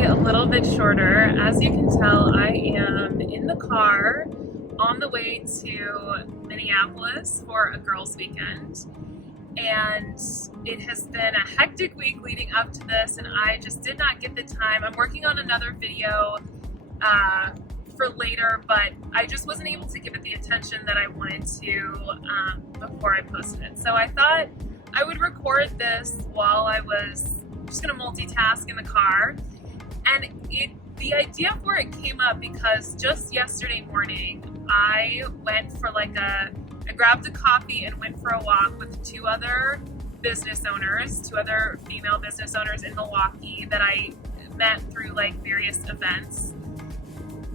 be a little bit shorter. As you can tell, I am in the car on the way to Minneapolis for a girls' weekend. And it has been a hectic week leading up to this, and I just did not get the time. I'm working on another video for later, but I just wasn't able to give it the attention that I wanted to before I posted it. So I thought I would record this while I was just gonna multitask in the car. And the idea for it came up because just yesterday morning, I went for I grabbed a coffee and went for a walk with two other female business owners in Milwaukee that I met through various events.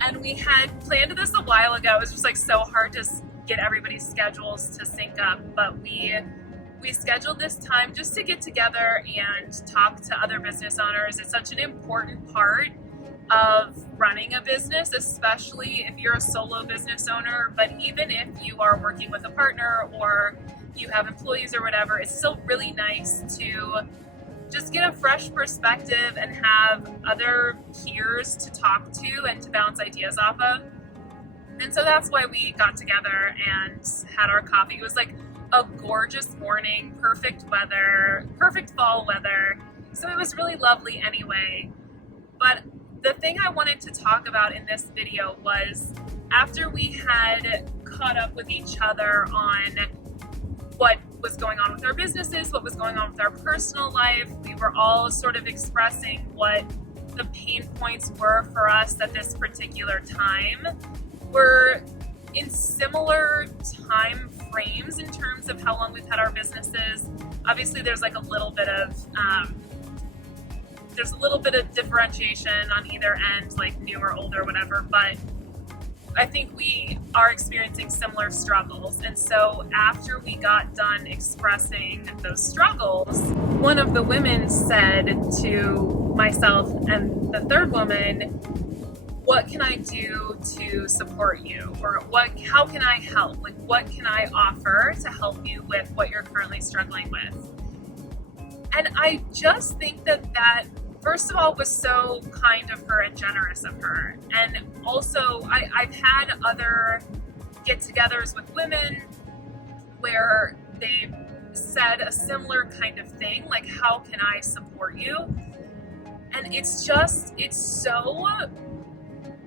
And we had planned this a while ago. It was just so hard to get everybody's schedules to sync up, but we scheduled this time just to get together and talk to other business owners. It's such an important part of running a business, especially if you're a solo business owner, but even if you are working with a partner or you have employees or whatever, it's still really nice to just get a fresh perspective and have other peers to talk to and to bounce ideas off of. And so that's why we got together and had our coffee. It was a gorgeous morning, perfect weather, perfect fall weather. So it was really lovely anyway. But the thing I wanted to talk about in this video was after we had caught up with each other on what was going on with our businesses, what was going on with our personal life, we were all sort of expressing what the pain points were for us at this particular time. We're in similar time frames in terms of how long we've had our businesses. Obviously, there's a little bit of differentiation on either end, new or old or whatever, but I think we are experiencing similar struggles. And so after we got done expressing those struggles, one of the women said to myself and the third woman, "What can I do to support you?" Or how can I help? What can I offer to help you with what you're currently struggling with? And I just think that first of all was so kind of her and generous of her. And also I've had other get-togethers with women where they've said a similar kind of thing, how can I support you? And it's so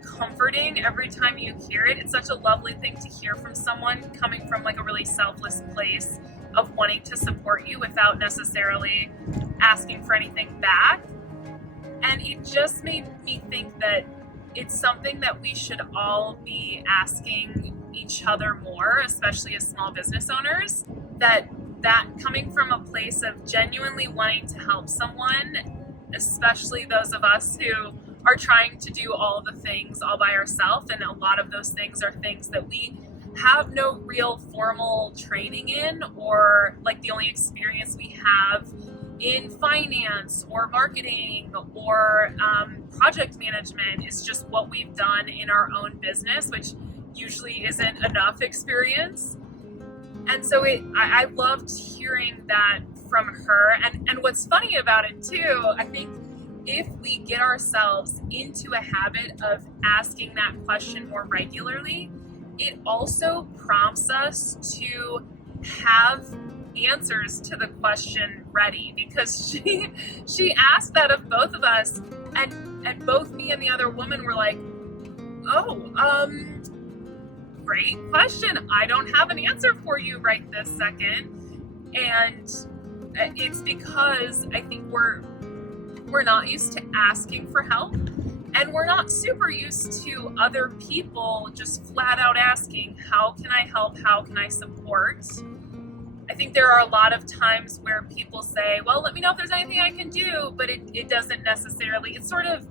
comforting every time you hear it. It's such a lovely thing to hear from someone coming from a really selfless place of wanting to support you without necessarily asking for anything back. And it just made me think that it's something that we should all be asking each other more, especially as small business owners, that coming from a place of genuinely wanting to help someone, especially those of us who are trying to do all the things all by ourselves, and a lot of those things are things that we have no real formal training in, or the only experience we have in finance or marketing or project management is just what we've done in our own business, which usually isn't enough experience. And so I loved hearing that from her. And what's funny about it too, I think if we get ourselves into a habit of asking that question more regularly, it also prompts us to have answers to the question ready, because she asked that of both of us, and both me and the other woman were great question. I don't have an answer for you right this second. And it's because I think we're not used to asking for help, and we're not super used to other people just flat out asking, how can I help? How can I support? I think there are a lot of times where people say, well, let me know if there's anything I can do, but it doesn't necessarily, it's sort of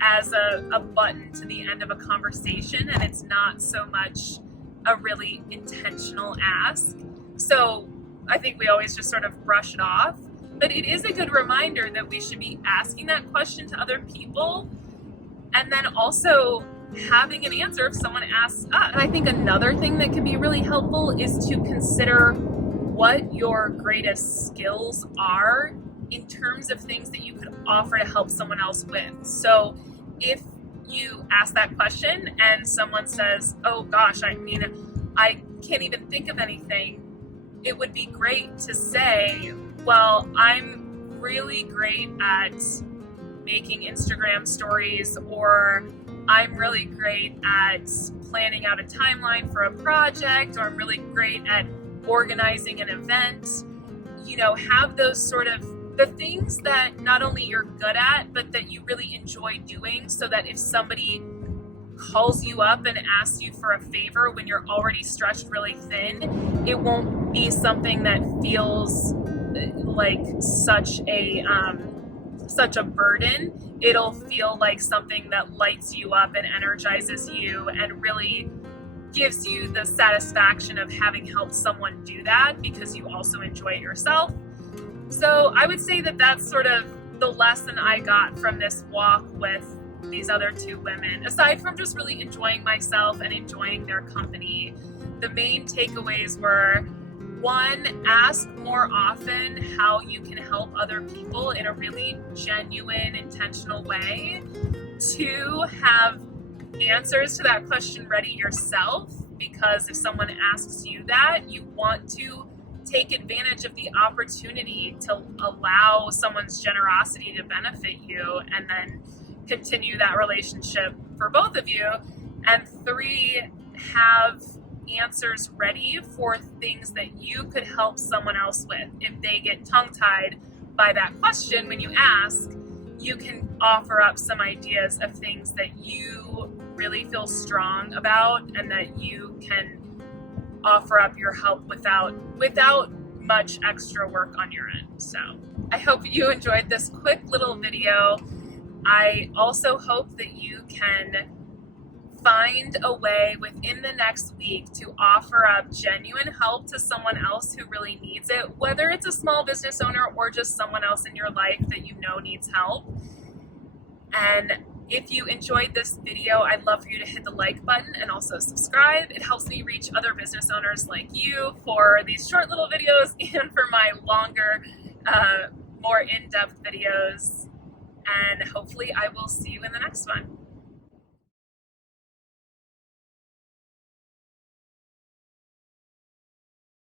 as a button to the end of a conversation, and it's not so much a really intentional ask. So I think we always just sort of brush it off, but it is a good reminder that we should be asking that question to other people, and then also having an answer if someone asks us. And I think another thing that can be really helpful is to consider what your greatest skills are in terms of things that you could offer to help someone else with. So if you ask that question and someone says, oh gosh, I can't even think of anything, it would be great to say, well, I'm really great at making Instagram stories, or I'm really great at planning out a timeline for a project, or I'm really great at organizing an event. Have those sort of the things that not only you're good at, but that you really enjoy doing, so that if somebody calls you up and asks you for a favor when you're already stretched really thin, it won't be something that feels like such a burden. It'll feel like something that lights you up and energizes you and really gives you the satisfaction of having helped someone do that, because you also enjoy it yourself. So I would say that that's sort of the lesson I got from this walk with these other two women. Aside from just really enjoying myself and enjoying their company, the main takeaways were: one, ask more often how you can help other people in a really genuine, intentional way. Two, have answers to that question ready yourself, because if someone asks you that, you want to take advantage of the opportunity to allow someone's generosity to benefit you, and then continue that relationship for both of you. And three, have answers ready for things that you could help someone else with. If they get tongue-tied by that question when you ask, you can offer up some ideas of things that you really feel strong about, and that you can offer up your help without much extra work on your end. So I hope you enjoyed this quick little video. I also hope that you can find a way within the next week to offer up genuine help to someone else who really needs it, whether it's a small business owner or just someone else in your life that you know needs help. And if you enjoyed this video, I'd love for you to hit the like button and also subscribe. It helps me reach other business owners like you for these short little videos and for my longer, more in-depth videos. And hopefully I will see you in the next one.